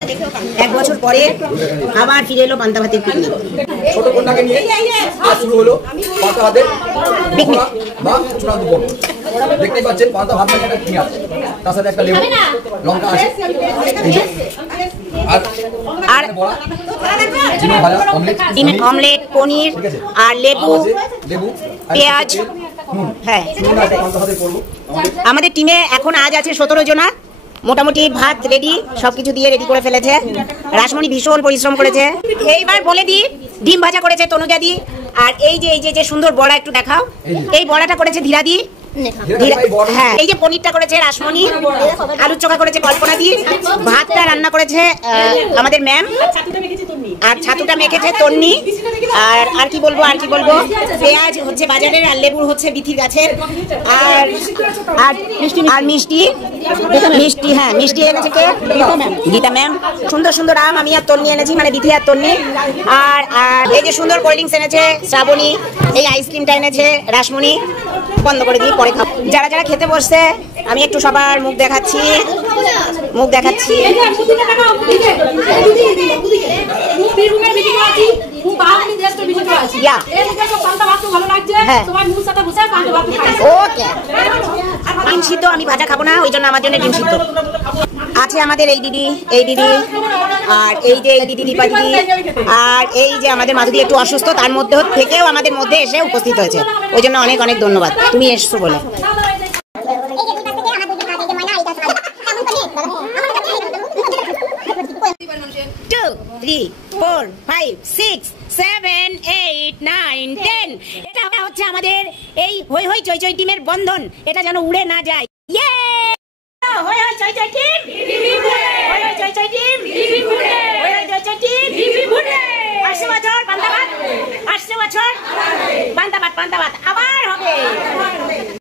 এক বছর পরে আবার ফিরে এলো পান্তা ভাতের পিকনিক। ছোট কন্যাকে নিয়ে আজ শুরু হলো পান্তা ভাতের পিকনিক বা চূড়ান্ত পর্ব। দেখতেই পাচ্ছেন পান্তা ভাত মানে একটা পেঁয়াজ, তার সাথে একটা লেবু, লঙ্কা আছে, আর ডিমের ভাজা, অমলেট, পনির আর লেবু, পেঁয়াজ। হ্যাঁ, আমাদের টিমে এখন আজ আছে 17 জনা। মোটামুটি ভাত রেডি, সবকিছু দিয়ে রেডি করে ফেলেছে। রাসমণি ভীষণ পরিশ্রম করেছে। এইবার বলে দিই, ডিম ভাজা করেছে তনুজাদি, আর এই যে সুন্দর বড়া একটু দেখাও, এই বড়াটা করেছে ধীরাদি। হ্যাঁ, এই যে পনিরটা করেছে রাসমণি, আলুর চোখা করেছে কল্পনা দি, ভাতটা রান্না করেছে আমাদের ম্যাম, আর ছাতুটা মেখেছে তন্নি। আর কি বলবো পেঁয়াজ হচ্ছে বাজারের, আর লেবু হচ্ছে বিথির গাছের, আর মিষ্টি হ্যাঁ মিষ্টি এনেছে কে? গীতা ম্যাম। সুন্দর সুন্দর আম আমি আর তন্নি এনেছি, মানে বিথি আর তন্নি। আর এই যে সুন্দর কোল্ড ড্রিঙ্কস এনেছে শ্রাবণী, এই আইসক্রিমটা এনেছে রাসমণি। বন্ধ করে দিই, পরে খাবো। যারা যারা খেতে বসছে আমি একটু সবার মুখ দেখাচ্ছি। ডিম সিদ্ধ আমি ভাজা খাবো না, ওই জন্য আমার জন্য ডিম সিদ্ধ আছে। আমাদের এই দিদি, আর এই যে দিদি দীপা দিদি, আর এই যে আমাদের মাধুরী একটু অসুস্থ, তার মধ্যে থেকেও আমাদের মধ্যে এসে উপস্থিত হয়েছে, ওই জন্য অনেক অনেক ধন্যবাদ তুমি এসছো বলে। 2, 3, 4, 5, 6, 7, 8, 9, 10। এটা হচ্ছে আমাদের এই হই হই চই চই টিমের বন্ধন, এটা যেন উড়ে না যায়। ইয়ে হই হই চই চই টিম, হই হই চই চই টিম, হই হই চই চই টিম। 800 বছর পান্তা ভাত, 800 বছর পান্তা ভাত আবার হবে।